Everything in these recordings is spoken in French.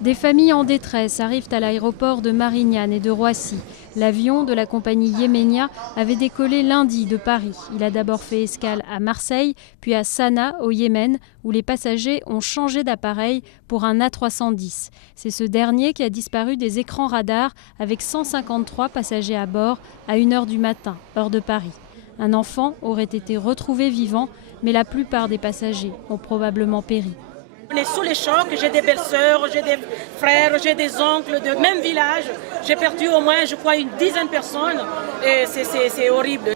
Des familles en détresse arrivent à l'aéroport de Marignane et de Roissy. L'avion de la compagnie Yemenia avait décollé lundi de Paris. Il a d'abord fait escale à Marseille, puis à Sanaa, au Yémen, où les passagers ont changé d'appareil pour un A310. C'est ce dernier qui a disparu des écrans radars avec 153 passagers à bord à 1h du matin, heure de Paris. Un enfant aurait été retrouvé vivant, mais la plupart des passagers ont probablement péri. On est sous les chocs, j'ai des belles-sœurs, j'ai des frères, j'ai des oncles de même village. J'ai perdu au moins, je crois, une dizaine de personnes et c'est horrible.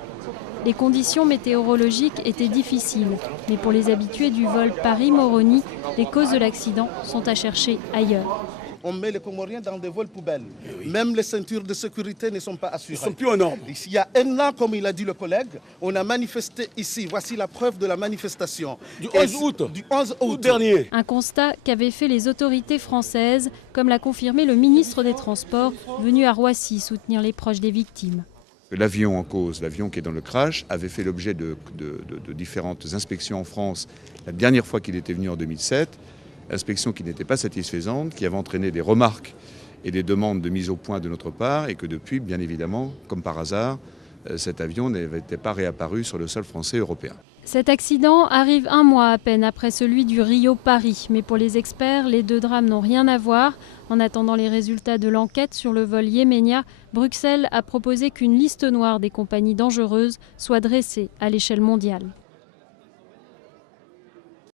Les conditions météorologiques étaient difficiles, mais pour les habitués du vol Paris-Moroni, les causes de l'accident sont à chercher ailleurs. On met les Comoriens dans des vols poubelles. Oui. Même les ceintures de sécurité ne sont pas assurées. Ils ne sont plus aux normes. Il y a un an, comme il a dit le collègue, on a manifesté ici. Voici la preuve de la manifestation. Du 11 août. Du 11 août dernier. Un constat qu'avaient fait les autorités françaises, comme l'a confirmé le ministre des Transports, venu à Roissy soutenir les proches des victimes. L'avion en cause, l'avion qui est dans le crash, avait fait l'objet de différentes inspections en France la dernière fois qu'il était venu en 2007. Inspection qui n'était pas satisfaisante, qui avait entraîné des remarques et des demandes de mise au point de notre part et que depuis, bien évidemment, comme par hasard, cet avion n'était pas réapparu sur le sol français et européen. Cet accident arrive un mois à peine après celui du Rio-Paris. Mais pour les experts, les deux drames n'ont rien à voir. En attendant les résultats de l'enquête sur le vol Yemenia, Bruxelles a proposé qu'une liste noire des compagnies dangereuses soit dressée à l'échelle mondiale.